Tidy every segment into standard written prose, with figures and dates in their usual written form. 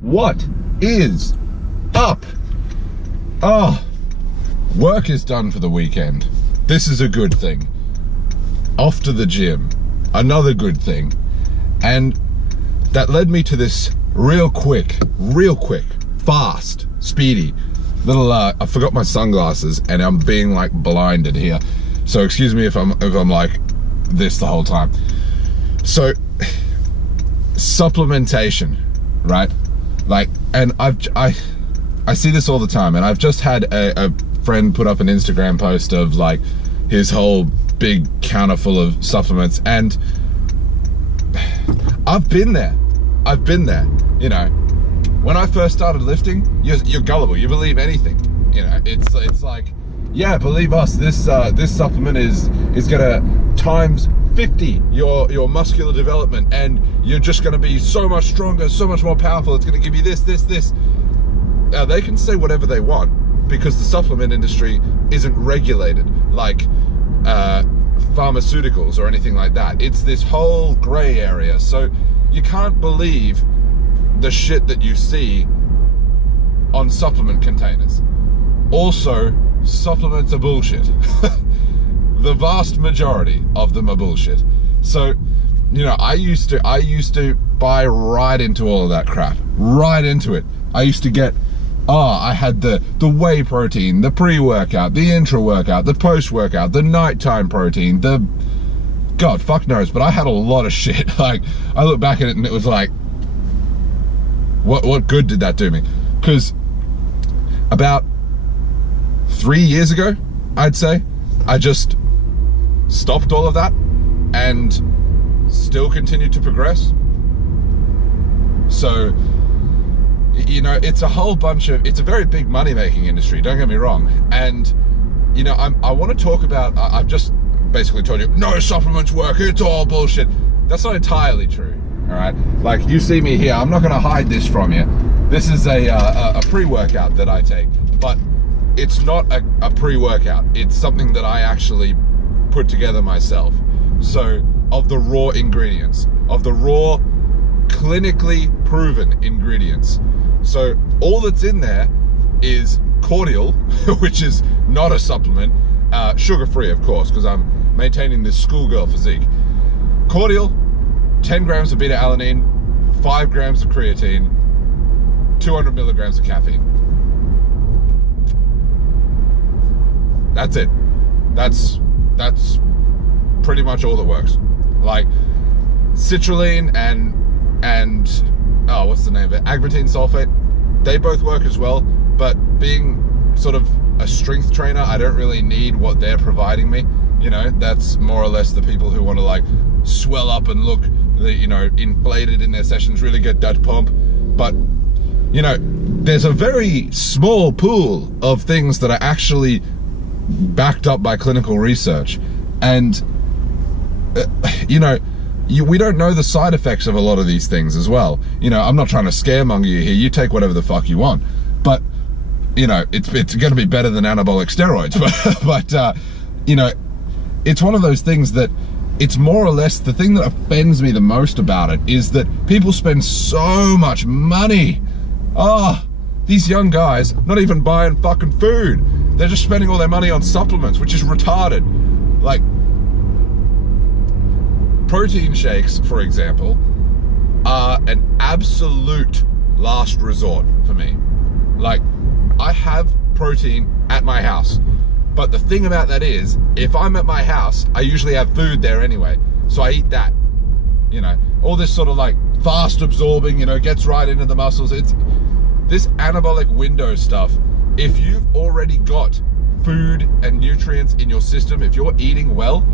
What is up? Oh, work is done for the weekend. This is a good thing. Off to the gym, another good thing. And that led me to this real quick, fast, speedy little, I forgot my sunglasses and I'm being like blinded here. So excuse me if I'm like this the whole time. So, supplementation, right? Like, and I see this all the time, and I've just had a friend put up an Instagram post of like his whole big counter full of supplements, and I've been there, you know. When I first started lifting, you're gullible, you believe anything, you know. It's like, yeah, believe us, this supplement is gonna times 50 your muscular development, and you're just going to be so much stronger, so much more powerful. It's going to give you this. Now they can say whatever they want because the supplement industry isn't regulated like pharmaceuticals or anything like that. It's this whole gray area, so you can't believe the shit that you see on supplement containers. Also, supplements are bullshit. The vast majority of them are bullshit. So, you know, I used to buy right into all of that crap, right into it. I used to get, I had the whey protein, the pre-workout, the intra-workout, the post-workout, the nighttime protein, the, God, fuck knows, but I had a lot of shit. Like, I look back at it and it was like, what good did that do me? Because about 3 years ago, I'd say, I just stopped all of that and still continued to progress. So, you know, it's a whole bunch of, it's a very big money-making industry, don't get me wrong. And, you know, I want to talk about, I've just basically told you, no supplements work, it's all bullshit. That's not entirely true, all right? Like, you see me here, I'm not going to hide this from you. This is a pre-workout that I take, but it's not a pre-workout. It's something that I actually put together myself. So, of the raw ingredients, of the raw, clinically proven ingredients. So, all that's in there is cordial, which is not a supplement, sugar-free, of course, because I'm maintaining this schoolgirl physique. Cordial, 10 grams of beta-alanine, 5 grams of creatine, 200 milligrams of caffeine. That's it. That's pretty much all that works. Like citrulline and oh, what's the name of it? Agmatine sulfate. They both work as well, but being sort of a strength trainer, I don't really need what they're providing me. You know, that's more or less the people who want to like swell up and look, you know, inflated in their sessions, really get that pump. But you know, there's a very small pool of things that are actually backed up by clinical research, and you know, we don't know the side effects of a lot of these things as well. You know, I'm not trying to scaremonger you here. You take whatever the fuck you want, but you know, it's going to be better than anabolic steroids. but you know, it's one of those things that it's more or less the thing that offends me the most about it is that people spend so much money. Oh, these young guys not even buying fucking food. They're just spending all their money on supplements, which is retarded. Like, protein shakes, for example, are an absolute last resort for me. Like, I have protein at my house, but the thing about that is, if I'm at my house, I usually have food there anyway, so I eat that. You know, all this sort of like fast absorbing, you know, gets right into the muscles. It's this anabolic window stuff. If you've already got food and nutrients in your system, if you're eating well,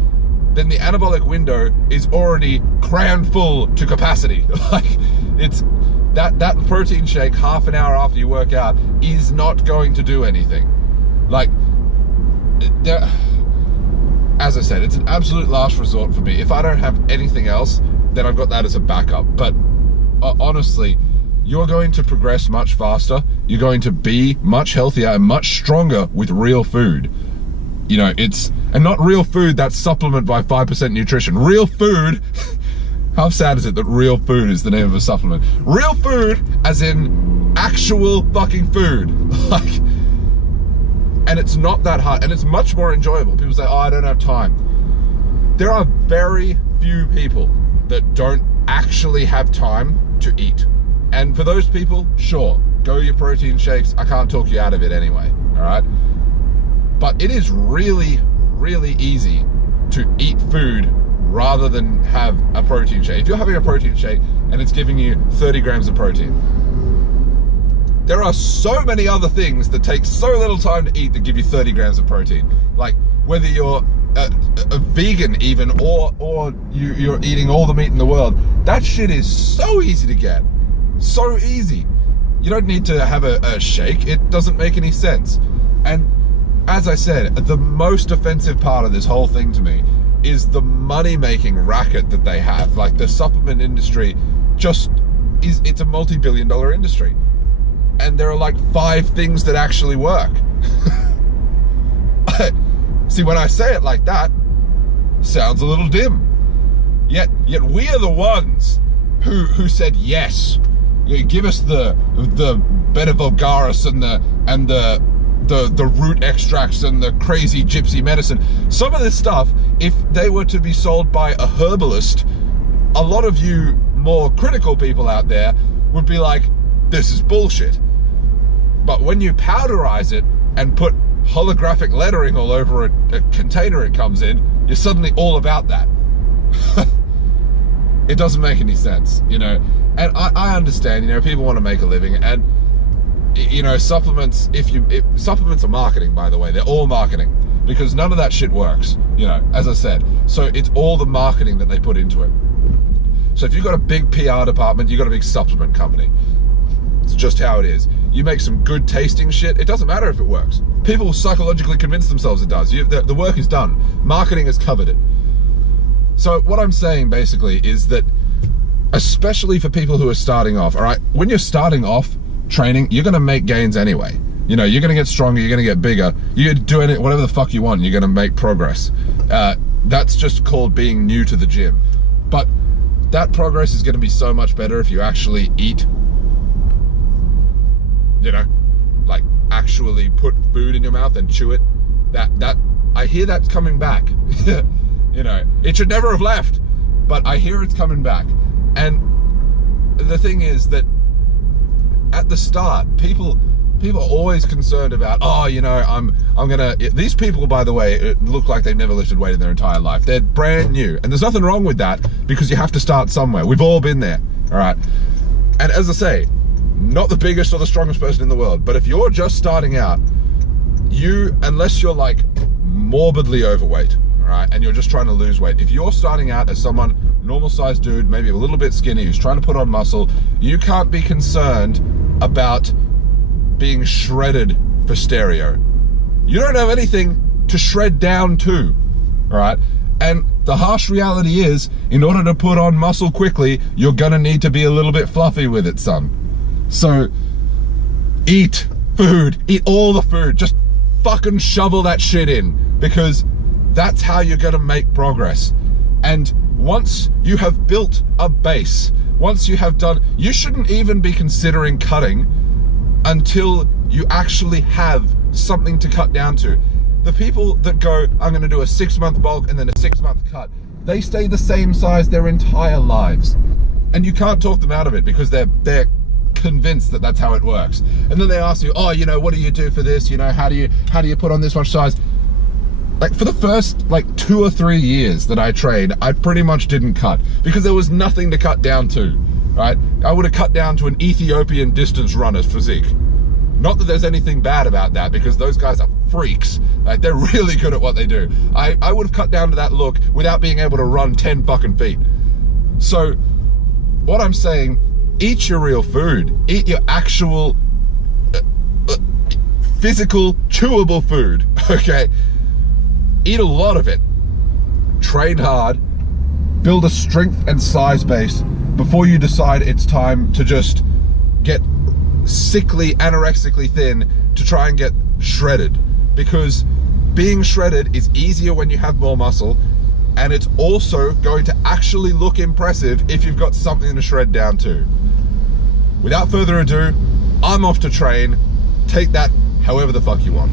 then the anabolic window is already crammed full to capacity. Like, it's that protein shake half an hour after you work out is not going to do anything. Like, as I said, it's an absolute last resort for me. If I don't have anything else, then I've got that as a backup. But honestly, you're going to progress much faster. You're going to be much healthier and much stronger with real food. You know, and not real food that's supplement by 5% nutrition. Real food How sad is it that Real Food is the name of a supplement? Real food, as in actual fucking food. Like, and it's not that hard, and it's much more enjoyable. People say, oh, I don't have time. There are very few people that don't actually have time to eat. And for those people, sure, go your protein shakes. I can't talk you out of it anyway, all right? But it is really, really easy to eat food rather than have a protein shake. If you're having a protein shake and it's giving you 30 grams of protein, there are so many other things that take so little time to eat that give you 30 grams of protein. Like whether you're a vegan even, or you're eating all the meat in the world, that shit is so easy to get. So easy. You don't need to have a shake. It doesn't make any sense. And as I said, the most offensive part of this whole thing to me is the money-making racket that they have. Like, the supplement industry just is, it's a multi-billion-dollar industry. And there are like 5 things that actually work. See, when I say it like that, sounds a little dim. Yet we are the ones who said yes. You give us the Beta Vulgaris and the root extracts and the crazy gypsy medicine. Some of this stuff, if they were to be sold by a herbalist, a lot of you more critical people out there would be like, this is bullshit. But when you powderize it and put holographic lettering all over a container it comes in, you're suddenly all about that. It doesn't make any sense, you know. And I understand, you know, people want to make a living, and you know, supplements, supplements are marketing, by the way. They're all marketing, because none of that shit works, you know, as I said. So it's all the marketing that they put into it. So if you've got a big PR department, you've got a big supplement company. It's just how it is. You make some good tasting shit, it doesn't matter if it works. People psychologically convince themselves it does. The work is done. Marketing has covered it. So what I'm saying basically is that, especially for people who are starting off, all right, when you're starting off training, you're gonna make gains anyway. You know, you're gonna get stronger, you're gonna get bigger, you're doing it, whatever the fuck you want, you're gonna make progress. That's just called being new to the gym. But that progress is gonna be so much better if you actually eat, you know, like actually put food in your mouth and chew it. That I hear that's coming back. You know, it should never have left, but I hear it's coming back. And the thing is that at the start, people are always concerned about, oh, you know, I'm gonna, these people, by the way, look like they've never lifted weight in their entire life. They're brand new, and there's nothing wrong with that, because you have to start somewhere. We've all been there, all right? And as I say, not the biggest or the strongest person in the world, but if you're just starting out, unless you're like morbidly overweight, all right, and you're just trying to lose weight, if you're starting out as someone, normal sized dude, maybe a little bit skinny, who's trying to put on muscle, you can't be concerned about being shredded for stereo. You don't have anything to shred down to, all right? And the harsh reality is, in order to put on muscle quickly, you're gonna need to be a little bit fluffy with it, son. So eat food, eat all the food, just fucking shovel that shit in, because that's how you're gonna make progress. And once you have built a base, once you have done, you shouldn't even be considering cutting until you actually have something to cut down to. The people that go, I'm gonna do a 6-month bulk and then a 6-month cut, they stay the same size their entire lives. And you can't talk them out of it, because they're convinced that that's how it works. And then they ask you, oh, you know, what do you do for this? You know, how do you put on this much size? Like, for the first like 2 or 3 years that I trained, I pretty much didn't cut, because there was nothing to cut down to, right? I would have cut down to an Ethiopian distance runner's physique. Not that there's anything bad about that, because those guys are freaks. Like, they're really good at what they do. I would have cut down to that look without being able to run 10 fucking feet. So what I'm saying, eat your real food. Eat your actual physical, chewable food, okay? Eat a lot of it. Train hard. Build a strength and size base before you decide it's time to just get sickly, anorexically thin to try and get shredded. Because being shredded is easier when you have more muscle. and it's also going to actually look impressive if you've got something to shred down to. Without further ado, I'm off to train. Take that however the fuck you want.